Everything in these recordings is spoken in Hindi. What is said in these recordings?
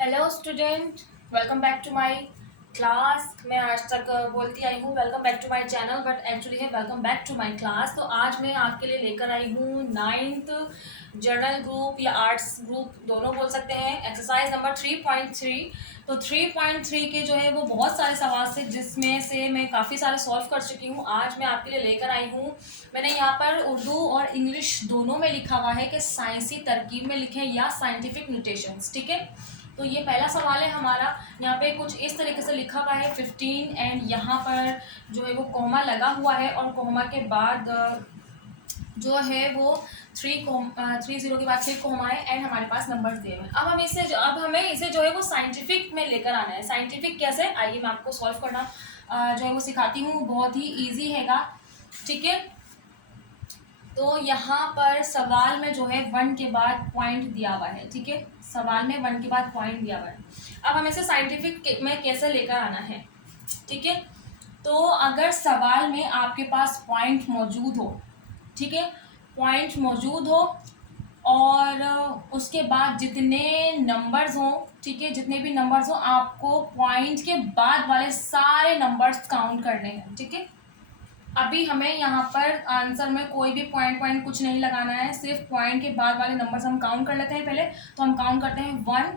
Hello student, welcome back to my class. मैं आज तक बोलती आई हूँ welcome back to my channel, but actually है welcome back to my class. तो आज मैं आपके लिए लेकर आई हूँ नाइन्थ जर्नल ग्रुप या आर्ट्स ग्रुप दोनों बोल सकते हैं, एक्सरसाइज नंबर 3.3। तो 3.3 के जो है वो बहुत सारे सवाल से, जिसमें से मैं काफ़ी सारे सॉल्व कर चुकी हूँ। आज मैं आपके लिए लेकर आई हूँ, मैंने यहाँ पर उर्दू और इंग्लिश दोनों में लिखा हुआ है कि साइंसी तरकीब में लिखें या साइंटिफिक नोटेशंस। ठीक है, तो ये पहला सवाल है हमारा। यहाँ पे कुछ इस तरीके से लिखा हुआ है 15 एंड यहाँ पर जो है वो कोमा लगा हुआ है और कोमा के बाद जो है वो 3 0 के बाद 3 कोमा है एंड हमारे पास नंबर्स दिए हुए हैं। अब हमें इसे जो है वो साइंटिफिक में लेकर आना है। साइंटिफिक कैसे, आइए मैं आपको सॉल्व करना जो है वो सिखाती हूँ, बहुत ही ईजी हैगा। ठीक है, तो यहाँ पर सवाल में जो है 1 के बाद पॉइंट दिया हुआ है। ठीक है, सवाल में 1 के बाद पॉइंट दिया हुआ है। अब हमें इसे साइंटिफिक में कैसे लेकर आना है। ठीक है, तो अगर सवाल में आपके पास पॉइंट मौजूद हो, ठीक है, पॉइंट मौजूद हो और उसके बाद जितने नंबर्स हों, ठीक है, जितने भी नंबर्स हों, आपको पॉइंट के बाद वाले सारे नंबर्स काउंट करने हैं। ठीक है, अभी हमें यहाँ पर आंसर में कोई भी पॉइंट कुछ नहीं लगाना है, सिर्फ पॉइंट के बाद वाले नंबर्स हम काउंट कर लेते हैं। पहले तो हम काउंट करते हैं 1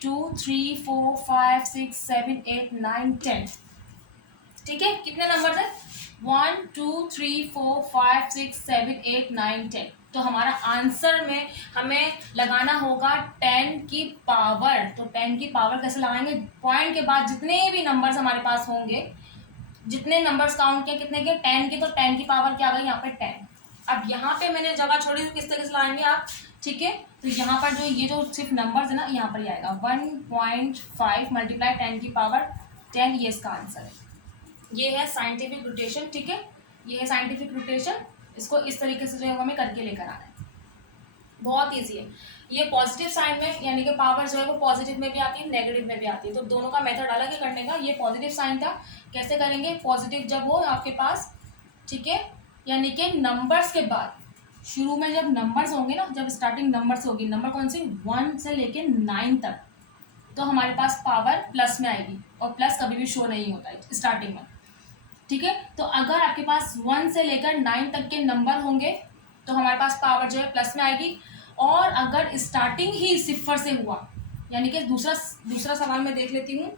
2 3 4 5 6 7 8 9 10। ठीक है, कितने नंबर है? 1 2 3 4 5 6 7 8 9 10। तो हमारा आंसर में हमें लगाना होगा 10 की पावर। तो 10 की पावर कैसे लगाएंगे? पॉइंट के बाद जितने भी नंबर्स हमारे पास होंगे, जितने नंबर्स काउंट किए, कितने के? 10 की। तो 10 की पावर क्या आ गई यहाँ पे? 10। अब यहाँ पे मैंने जगह छोड़ी, तो किस तरीके से लाएंगे आप? ठीक है, तो यहाँ पर जो ये जो सिर्फ नंबर्स है ना, यहाँ पर ही आएगा 1.5 मल्टीप्लाई 10 की पावर 10। ये इसका आंसर है। ये है साइंटिफिक रोटेशन। ठीक है, ये है साइंटिफिक रोटेशन। इसको इस तरीके से जो है हमें करके लेकर आना है। बहुत ईजी है ये। पॉजिटिव साइन में यानी कि पावर जो है वो पॉजिटिव में भी आती है, नेगेटिव में भी आती है, तो दोनों का मेथड अलग है करने का। ये पॉजिटिव साइन था, कैसे करेंगे? पॉजिटिव जब हो आपके पास, ठीक है, यानी कि नंबर्स के बाद शुरू में जब नंबर्स होंगे ना, जब स्टार्टिंग नंबर्स होगी, नंबर कौन सी? 1 से लेके 9 तक, तो हमारे पास पावर प्लस में आएगी, और प्लस कभी भी शो नहीं होता है स्टार्टिंग में। ठीक है, तो अगर आपके पास 1 से लेकर 9 तक के नंबर होंगे तो हमारे पास पावर जो है प्लस में आएगी। और अगर स्टार्टिंग ही सिफर से हुआ, यानी कि दूसरा सवाल मैं देख लेती हूँ।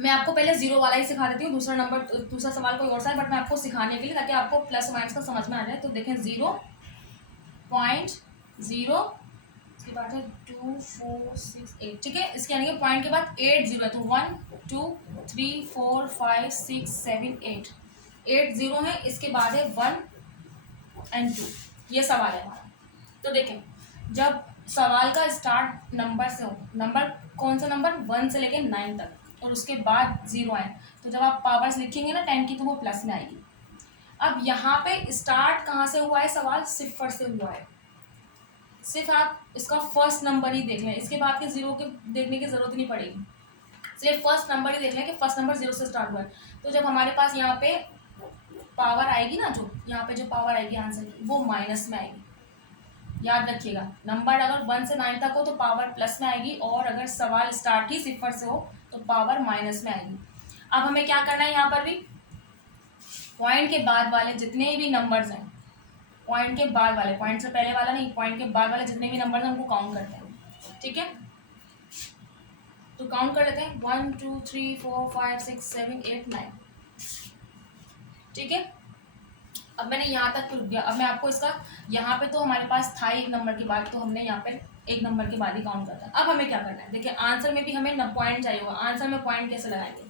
मैं आपको पहले जीरो वाला ही सिखा देती हूँ, दूसरा सवाल कोई और सा है, बट मैं आपको सिखाने के लिए, ताकि आपको प्लस माइनस का समझ में आ जाए। तो देखें 0.0, इसके बाद है 2 4 6 8। ठीक है, इसके यानी कि पॉइंट के बाद 8 0 है, तो 1 2 3 4 5 6 7 8 8 0 है। इसके बाद है 1 एंड 2। ये सवाल है हमारा। तो देखें, जब सवाल का स्टार्ट नंबर से हो, नंबर कौन सा नंबर? 1 से लेके 9 तक, और उसके बाद 0 आए, तो जब आप पावर्स लिखेंगे ना 10 की, तो वो प्लस में आएगी। अब यहाँ पे स्टार्ट कहाँ से हुआ है? सवाल सिफर से हुआ है। सिर्फ आप इसका फर्स्ट नंबर ही देख लें, इसके बाद के जीरो के देखने की जरूरत नहीं पड़ेगी। सिर्फ फर्स्ट नंबर ही देख लें कि फर्स्ट नंबर 0 से स्टार्ट हुआ है। तो जब हमारे पास यहाँ पे पावर आएगी ना, जो यहाँ पे जो पावर आएगी आंसर की, वो माइनस में आएगी। याद रखिएगा, नंबर अगर 1 से 9 तक हो तो पावर प्लस में आएगी, और अगर सवाल स्टार्ट ही सिफर से हो तो पावर माइनस में आएगी। अब हमें क्या करना है? यहाँ पर भी पॉइंट के बाद वाले जितने भी नंबर्स हैं, पॉइंट के बाद वाले, पॉइंट से पहले वाला नहीं, पॉइंट के बाद वाले जितने भी नंबर्स हैं उनको काउंट करते हैं। ठीक है, तो काउंट कर लेते हैं 1 2 3 4 5 6 7 8 9। ठीक है, अब मैंने यहाँ तक रुक गया। अब मैं आपको इसका, यहाँ पे तो हमारे पास था एक नंबर के बाद, तो हमने यहाँ पे एक नंबर के बाद ही काउंट करता है। अब हमें क्या करना है? देखिए, आंसर में भी हमें पॉइंट चाहिए होगा। आंसर में पॉइंट कैसे लगाएंगे?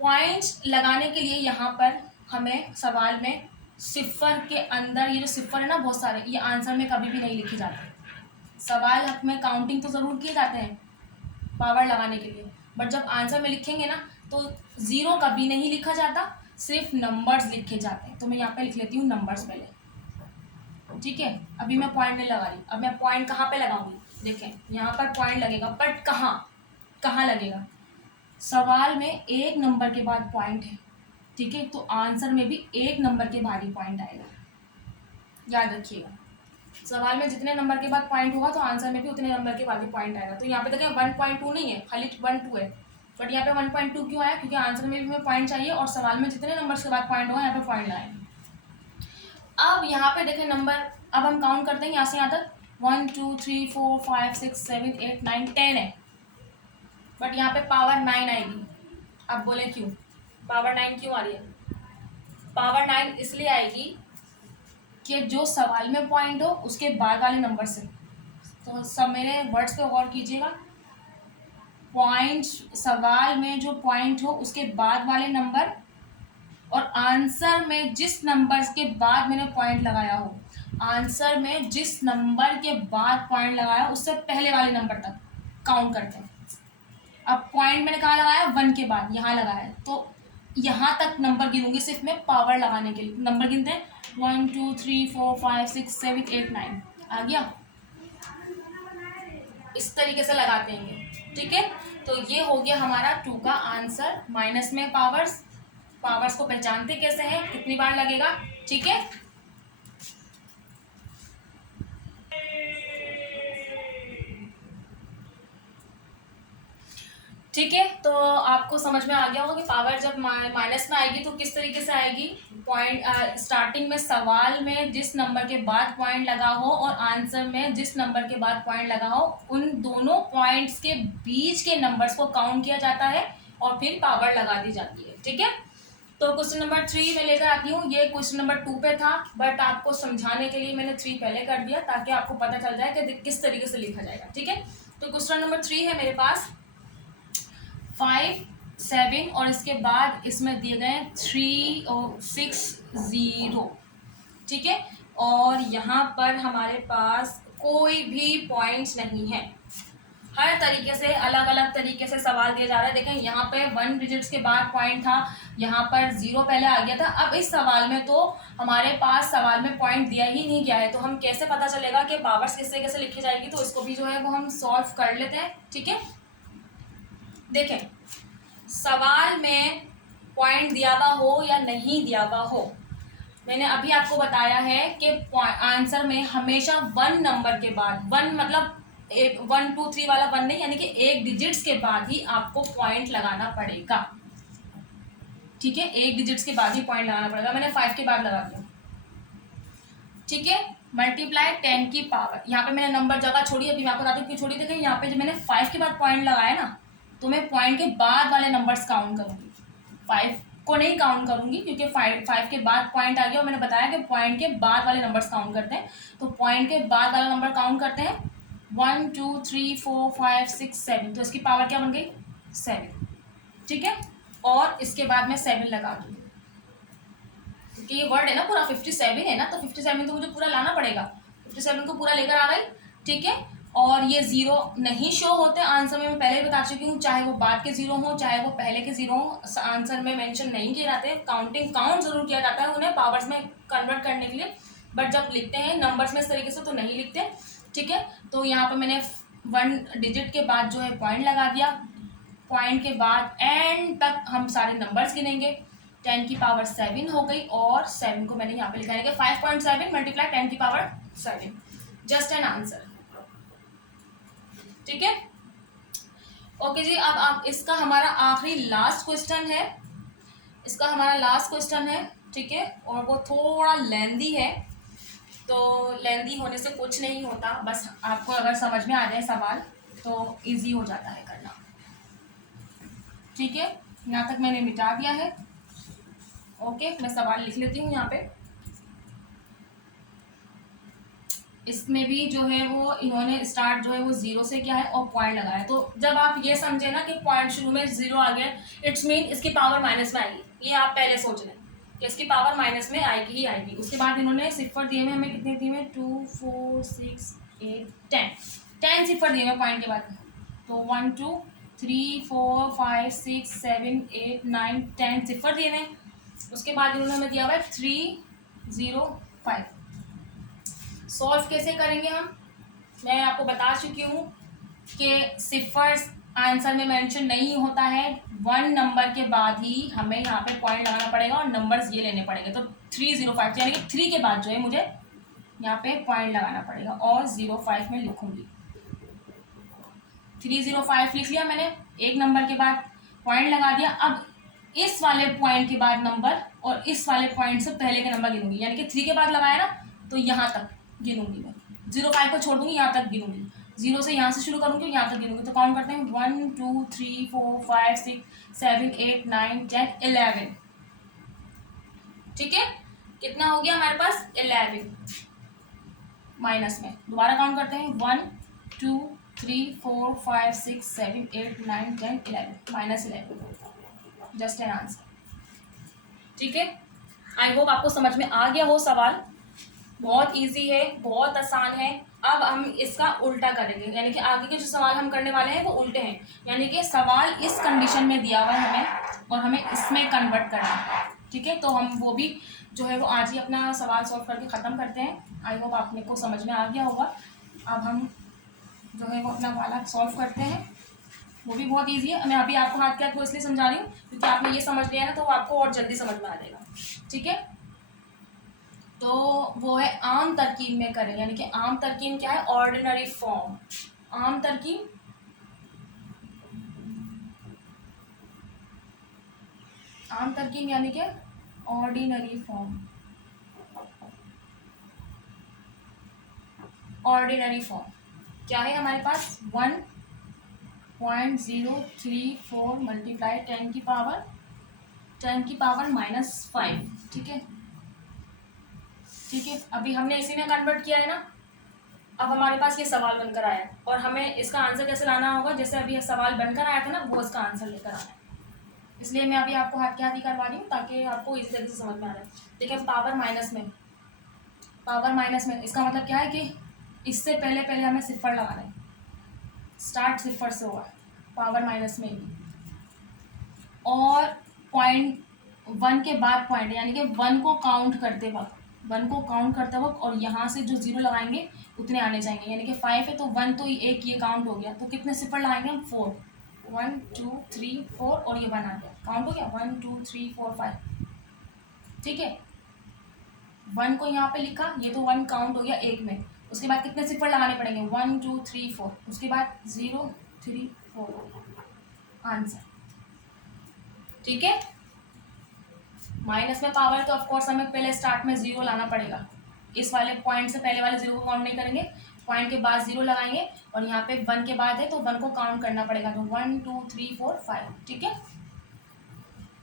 पॉइंट लगाने के लिए यहाँ पर हमें सवाल में सिफर के अंदर, ये जो सिफर है ना बहुत सारे, ये आंसर में कभी भी नहीं लिखे जाते। सवाल में काउंटिंग तो ज़रूर किए जाते हैं पावर लगाने के लिए, बट जब आंसर में लिखेंगे ना तो 0 कभी नहीं लिखा जाता, सिर्फ नंबर्स लिखे जाते हैं। तो मैं यहाँ पे लिख लेती हूँ नंबर्स पहले। ठीक है, अभी मैं पॉइंट नहीं लगा रही। अब मैं पॉइंट कहाँ पे लगाऊंगी? देखें, यहाँ पर पॉइंट लगेगा, बट कहाँ लगेगा? सवाल में एक नंबर के बाद पॉइंट है। ठीक है, तो आंसर में भी एक नंबर के बाद ही पॉइंट आएगा, याद रखिएगा। सवाल में जितने नंबर के बाद पॉइंट होगा तो आंसर में भी उतने नंबर के बाद ही पॉइंट आएगा। तो यहाँ पे देखें 1.2 नहीं है, खाली 1 2 है, बट यहाँ पे 1.2 क्यों आया? क्योंकि आंसर में भी हमें पॉइंट चाहिए और सवाल में जितने नंबर के बाद पॉइंट होगा यहाँ पे पॉइंट लाए। अब यहाँ पे देखें नंबर, अब हम काउंट करते हैं यहाँ से यहाँ तक 1 2 3 4 5 6 7 8 9 10 है, बट यहाँ पे पावर 9 आएगी। अब बोले क्यों पावर 9 क्यों आ रही है? पावर 9 इसलिए आएगी कि जो सवाल में पॉइंट हो उसके बाद वाले नंबर से, तो सब मेरे वर्ड्स पे गौर कीजिएगा, पॉइंट सवाल में जो पॉइंट हो उसके बाद वाले नंबर और आंसर में जिस नंबर के बाद मैंने पॉइंट लगाया हो, आंसर में जिस नंबर के बाद पॉइंट लगाया उससे पहले वाले नंबर तक काउंट करते हैं। अब पॉइंट मैंने कहाँ लगाया? 1 के बाद यहाँ लगाया, तो यहाँ तक नंबर गिनूंगी सिर्फ मैं पावर लगाने के लिए। नंबर गिनते हैं 1 2 3 4 5 6 7 8 9 आ गया। इस तरीके से लगाते हैं, ठीक है। तो ये हो गया हमारा 2 का आंसर। माइनस में पावर्स, पावर्स को पहचानते कैसे हैं, कितनी बार लगेगा, ठीक है। ठीक है, तो आपको समझ में आ गया होगा कि पावर जब माइनस में आएगी तो किस तरीके से आएगी। पॉइंट स्टार्टिंग में सवाल में जिस नंबर के बाद पॉइंट लगा हो और आंसर में जिस नंबर के बाद पॉइंट लगा हो, उन दोनों पॉइंट्स के बीच के नंबर्स को काउंट किया जाता है और फिर पावर लगा दी जाती है, ठीक है। तो क्वेश्चन नंबर 3 में लेकर आती हूँ। ये क्वेश्चन नंबर 2 पे था, बट आपको समझाने के लिए मैंने 3 पहले कर दिया ताकि आपको पता चल जाए कि किस तरीके से लिखा जाएगा, ठीक है। तो क्वेश्चन नंबर 3 है मेरे पास 5 7 और इसके बाद इसमें दिए गए 3 और 6 0, ठीक है। और यहाँ पर हमारे पास कोई भी पॉइंट्स नहीं है, हर तरीके से अलग अलग तरीके से सवाल दिया जा रहा है। देखें यहाँ पे 1 डिजिट्स के बाद पॉइंट था, यहाँ पर 0 पहले आ गया था। अब इस सवाल में तो हमारे पास सवाल में पॉइंट दिया ही नहीं गया है, तो हम कैसे पता चलेगा कि पावर्स किस तरीके से लिखी जाएगी। तो इसको भी जो है वो हम सॉल्व कर लेते हैं, ठीक है। देखें सवाल में पॉइंट दिया हुआ हो या नहीं दिया हुआ हो, मैंने अभी आपको बताया है कि आंसर में हमेशा 1 नंबर के बाद, 1 मतलब 1 2 3 वाला 1 नहीं, यानी कि 1 डिजिट्स के बाद ही आपको पॉइंट लगाना पड़ेगा, ठीक है। 1 डिजिट्स के बाद ही पॉइंट लगाना पड़ेगा। मैंने 5 के बाद लगा दिया, ठीक है। मल्टीप्लाई 10 की पावर, यहाँ पे मैंने नंबर जगह छोड़ी, अभी मैं आपको बताती हूँ क्यों छोड़ी। देखें यहाँ पे जब मैंने 5 के बाद पॉइंट लगाया ना, तो मैं पॉइंट के बाद वाले नंबर्स काउंट करूंगी, 5 को नहीं काउंट करूंगी, क्योंकि 5 के बाद पॉइंट आ गया और मैंने बताया कि पॉइंट के बाद वाले नंबर्स काउंट करते हैं। तो पॉइंट के बाद वाला नंबर काउंट करते हैं 1 2 3 4 5 6 7, तो इसकी पावर क्या बन गई 7, ठीक है। और इसके बाद मैं 7 लगा दूँ, क्योंकि ये वर्ड है ना पूरा 57 है ना, तो 57 तो मुझे पूरा लाना पड़ेगा। 57 को पूरा लेकर आ गई, ठीक है। और ये 0 नहीं शो होते आंसर में, मैं पहले ही बता चुकी हूँ, चाहे वो बाद के 0 हो चाहे वो पहले के 0 हो, आंसर में मेंशन नहीं किए जाते। काउंट जरूर किया जाता है उन्हें पावर्स में कन्वर्ट करने के लिए, बट जब लिखते हैं नंबर्स में इस तरीके से तो नहीं लिखते, ठीक है। तो यहाँ पर मैंने 1 डिजिट के बाद जो है पॉइंट लगा दिया, पॉइंट के बाद एंड तक हम सारे नंबर्स गिनेंगे। 10 की पावर 7 हो गई और 7 को मैंने यहाँ पे लिखा है कि 5.7 मल्टीप्लाई 10 की पावर 7, जस्ट एन आंसर, ठीक है। ओके जी, अब आप इसका हमारा आखिरी लास्ट क्वेश्चन है, इसका हमारा लास्ट क्वेश्चन है, ठीक है। और वो थोड़ा लेंदी है, तो लेंदी होने से कुछ नहीं होता, बस आपको अगर समझ में आ जाए सवाल तो इजी हो जाता है करना, ठीक है। यहाँ तक मैंने मिटा दिया है, ओके। मैं सवाल लिख लेती हूँ यहाँ पे। इसमें भी जो है वो इन्होंने स्टार्ट जो है वो 0 से किया है और पॉइंट लगाया। तो जब आप ये समझे ना कि पॉइंट शुरू में 0 आ गया, इट्स मीन इसकी पावर माइनस में आएगी, ये आप पहले सोच लें कि इसकी पावर माइनस में आएगी ही आएगी। उसके बाद इन्होंने सिफर दिए हुए हमें, कितने दिए हुए 2 4 6 8 10 सिफर दिए हुए पॉइंट के बाद, तो 1 2 3 4 5 6 7 8 9 10 सिफर दिए हुए। उसके बाद इन्होंने हमें दिया हुआ है 3 0 5। सॉल्व कैसे करेंगे हम, मैं आपको बता चुकी हूँ कि सिफर्स आंसर में मेंशन नहीं होता है, 1 नंबर के बाद ही हमें यहाँ पे पॉइंट लगाना पड़ेगा और नंबर्स ये लेने पड़ेंगे। तो 3 0 5 यानी कि 3 के बाद जो है मुझे यहाँ पे पॉइंट लगाना पड़ेगा और 05 में लिखूंगी। 305 लिख लिया मैंने, एक नंबर के बाद पॉइंट लगा दिया। अब इस वाले पॉइंट के बाद नंबर और इस वाले पॉइंट से पहले के नंबर गिनूंगी, यानी कि 3 के बाद लगाया ना तो यहाँ तक गिनूंगी मैं, 05 को छोड़ दूंगी, यहाँ तक गिनूंगी। 0 से यहाँ से शुरू करूंगी, यहाँ तक गिनूंगी। तो काउंट करते हैं 1 2 3 4 5 6 7 8 9 10 11। ठीक है, कितना हो गया हमारे पास? 11। माइनस में दोबारा काउंट करते हैं 1 2 3 4 5 6 7 8 9 10 11, -11, जस्ट एन आंसर। ठीक है, आई होप आपको समझ में आ गया हो सवाल। बहुत इजी है, बहुत आसान है। अब हम इसका उल्टा करेंगे, यानी कि आगे के जो सवाल हम करने वाले हैं वो उल्टे हैं, यानी कि सवाल इस कंडीशन में दिया हुआ है हमें और हमें इसमें कन्वर्ट करना है। ठीक है, तो हम वो भी जो है वो आज ही अपना सवाल सॉल्व करके ख़त्म करते हैं। आई होप आपने को समझ में आ गया होगा। अब हम जो है वो अपना वाला सॉल्व करते हैं, वो भी बहुत ईजी है। मैं अभी आपको हाथ के हाथ को इसलिए समझा रही हूँ क्योंकि आपने ये समझ लिया ना तो आपको और जल्दी समझ में आ जाएगा। ठीक है, तो वो है आम तरकीब में करें, यानी कि आम तरकीब क्या है? Ordinary form. आम तरकीब, आम तरकीब यानी कि ऑर्डिनरी फॉर्म। ऑर्डिनरी फॉर्म क्या है हमारे पास? 1.034 मल्टीप्लाई 10 की पावर -5। ठीक है, ठीक है, अभी हमने इसी में कन्वर्ट किया है ना। अब हमारे पास ये सवाल बनकर आया है और हमें इसका आंसर कैसे लाना होगा? जैसे अभी सवाल बनकर आया था ना, वो इसका आंसर लेकर आना है। इसलिए मैं अभी आपको हाथ के हाथ ही करवा रही हूँ ताकि आपको इसी तरीके से समझ में आ रहा है। देखिए, पावर माइनस में, इसका मतलब क्या है कि इससे पहले पहले हमें सिफर लगाना है। स्टार्ट सिफर से होगा, पावर माइनस में ही। और 0.1 के बाद पॉइंट, यानी कि 1 को काउंट करते वक्त और यहाँ से जो 0 लगाएंगे उतने आने चाहिए, यानी कि 5 है तो 1 तो एक ये काउंट हो गया, तो कितने सिफर लगाएंगे हम? 4। 1 2 3 4 और ये 1 आ गया, काउंट हो गया 1 2 3 4 5। ठीक है, 1 को यहाँ पे लिखा, ये तो 1 काउंट हो गया एक में। उसके बाद कितने सिफर लगाने पड़ेंगे? 1 2 3 4, उसके बाद 0 3 4, आंसर। ठीक है, माइनस में पावर तो ऑफकोर्स हमें पहले स्टार्ट में 0 लाना पड़ेगा। इस वाले पॉइंट से पहले वाले 0 को काउंट नहीं करेंगे, पॉइंट के बाद 0 लगाएंगे और यहाँ पे 1 के बाद है तो 1 को काउंट करना पड़ेगा, तो 1 2 3 4 5। ठीक है,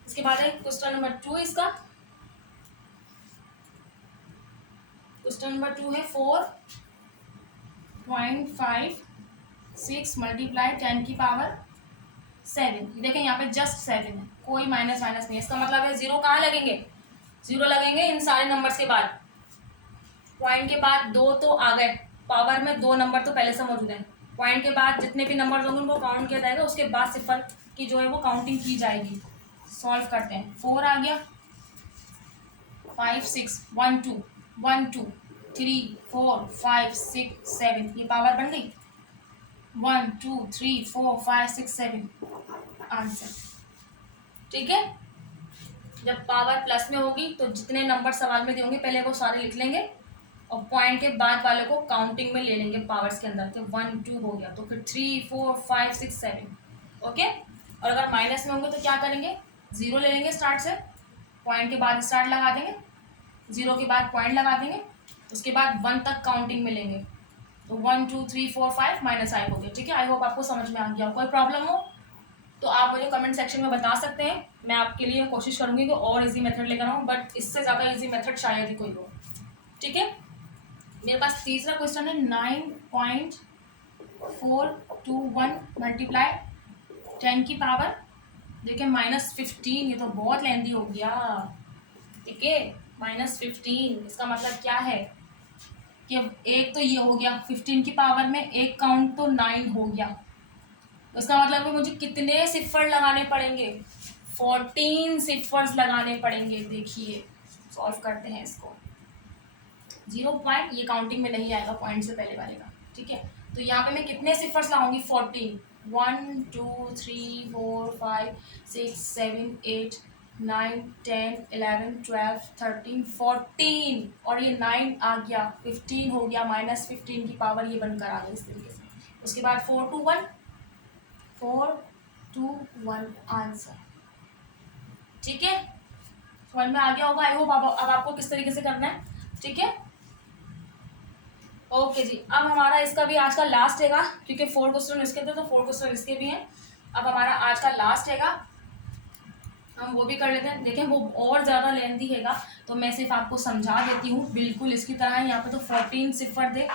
इसके बाद है क्वेश्चन नंबर 2। इसका क्वेश्चन नंबर 2 है 4.56 मल्टीप्लाई 10 की पावर 7। देखें यहाँ पे जस्ट 7 है, कोई माइनस नहीं है। इसका मतलब है 0 कहाँ लगेंगे? 0 लगेंगे इन सारे नंबर्स के बाद। पॉइंट के बाद 2 तो आ गए, पावर में 2 नंबर तो पहले से मौजूद है। पॉइंट के बाद जितने भी नंबर होंगे उनको काउंट किया जाएगा, उसके बाद सिफर की जो है वो काउंटिंग की जाएगी। सॉल्व करते हैं, 4 आ गया, 5 6 1 2 1 2 3 4 5 6 7, ये पावर बन गई। 1 2 3 4 5 6 7, आंसर। ठीक है, जब पावर प्लस में होगी तो जितने नंबर सवाल में होंगे पहले वो सारे लिख लेंगे और पॉइंट के बाद वाले को काउंटिंग में ले लेंगे पावर्स के अंदर। तो 1 2 हो गया, तो फिर 3 4 5 6 7। ओके, और अगर माइनस में होंगे तो क्या करेंगे? 0 ले लेंगे स्टार्ट से, पॉइंट के बाद स्टार्ट लगा देंगे, 0 के बाद पॉइंट लगा देंगे, उसके बाद 1 तक काउंटिंग में लेंगे, तो 1 2 3 4 5 -5 हो गया। ठीक है, आई होप आपको समझ में आ गया। कोई प्रॉब्लम हो तो आप मुझे कमेंट सेक्शन में बता सकते हैं, मैं आपके लिए कोशिश करूंगी कि और इजी मेथड लेकर आऊँ, बट इससे ज़्यादा इजी मेथड शायद ही कोई हो। ठीक है, मेरे पास तीसरा क्वेश्चन है 9.421 मल्टीप्लाई 10 की पावर, देखिए -15, ये तो बहुत लेंदी हो गया। ठीक है, -15, इसका मतलब क्या है कि एक तो ये हो गया 15 की पावर में एक काउंट तो 9 हो गया, उसका मतलब मुझे कितने सिफर लगाने पड़ेंगे? 14 सिफर्स लगाने पड़ेंगे। देखिए, सॉल्व करते हैं इसको। 0 पॉइंट ये काउंटिंग में नहीं आएगा पॉइंट से पहले वाले का। ठीक है, तो यहाँ पे मैं कितने सिफर्स लगाऊंगी? 14। 1 2 3 4 5 6 7 8 9 10 11 12 13 14 और ये 9 आ गया, 15 हो गया, -15 की पावर ये बनकर आ गई इस तरीके से। उसके बाद 4 2 1 4 2 1 आंसर। ठीक है, समझ में आ गया होगा आई होप। अब आपको किस तरीके से करना है, ठीक है। ओके जी, अब हमारा इसका भी आज का लास्ट हैगा, क्योंकि 4 क्वेश्चन इसके थे तो 4 क्वेश्चन इसके भी हैं। अब हमारा आज का लास्ट हैगा, हम वो भी कर लेते हैं। देखें वो और ज़्यादा लेंथी हैगा, तो मैं सिर्फ आपको समझा देती हूँ, बिल्कुल इसकी तरह। यहाँ पे तो 14 सिफर थे,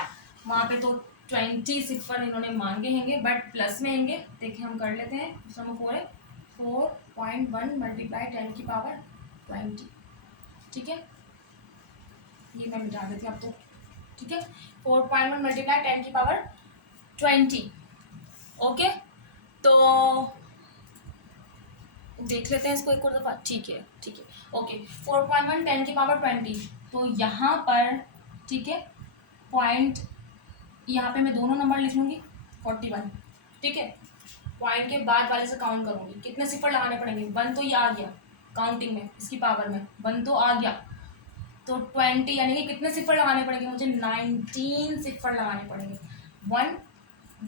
वहाँ पे तो 20 सिफर इन्होंने मांगे हैंगे, बट प्लस में हैंगे। देखिए हम कर लेते हैं। सम 4 है, 4.1 मल्टीप्लाई 10 की पावर 20। ठीक है, ये मैं मिटा देती हूँ आप तो। ठीक है, 4.1 मल्टीप्लाई 10 की पावर 20। ओके, तो देख लेते हैं इसको एक और दफ़ा। ठीक है, ठीक है, ओके। 4.1 10 की पावर 20, तो यहाँ पर ठीक है पॉइंट, यहाँ पे मैं दोनों नंबर लिख लूँगी 41। ठीक है, पॉइंट के बाद वाले से काउंट करूँगी, कितने सिफर लगाने पड़ेंगे। 1 तो ये आ गया काउंटिंग में, इसकी पावर में 1 तो आ गया, तो 20 यानी कि कितने सिफर लगाने पड़ेंगे मुझे, 19 सिफर लगाने पड़ेंगे।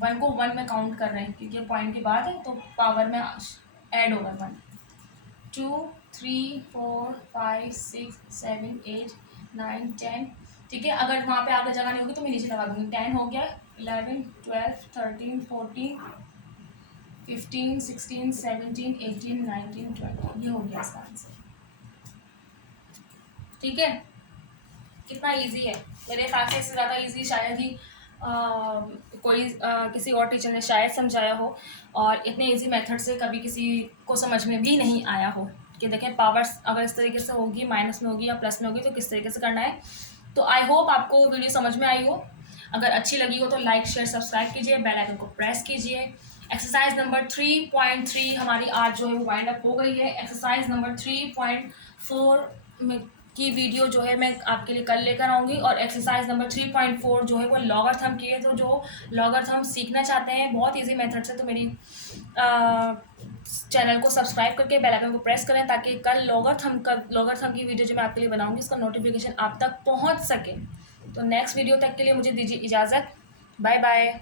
1 को 1 में काउंट कर रहे हैं क्योंकि पॉइंट के बाद है, तो पावर में ऐड होगा 1 2 3 4 5 6 7 8 9 10। ठीक है, अगर वहाँ पे आगे जगह नहीं होगी तो मैं नीचे लगा दूँगी। 10 हो गया, 11 12 13 14 15 16 17 18 19 20, ये हो गया इसका आंसर। ठीक है, कितना इजी है। मेरे ख्याल से इससे ज़्यादा इजी शायद ही किसी और टीचर ने शायद समझाया हो, और इतने इजी मेथड से कभी किसी को समझ में भी नहीं आया हो कि देखें पावर्स अगर इस तरीके से होगी, माइनस में होगी या प्लस में होगी, तो किस तरीके से करना है। तो आई होप आपको वीडियो समझ में आई हो। अगर अच्छी लगी हो तो लाइक शेयर सब्सक्राइब कीजिए, बेल आइकन को प्रेस कीजिए। एक्सरसाइज नंबर 3.3 हमारी आज जो है वो वाइंड अप हो गई है। एक्सरसाइज नंबर 3.4 में की वीडियो जो है मैं आपके लिए कल लेकर आऊँगी, और एक्सरसाइज नंबर 3.4 जो है वो लॉगरिथम की है। तो जो लॉगरिथम सीखना चाहते हैं बहुत इजी मेथड से, तो मेरी चैनल को सब्सक्राइब करके बेल आइकन को प्रेस करें, ताकि कल लॉगरिथम की वीडियो जो मैं आपके लिए बनाऊँगी उसका नोटिफिकेशन आप तक पहुँच सके। तो नेक्स्ट वीडियो तक के लिए मुझे दीजिए इजाज़त, बाय बाय।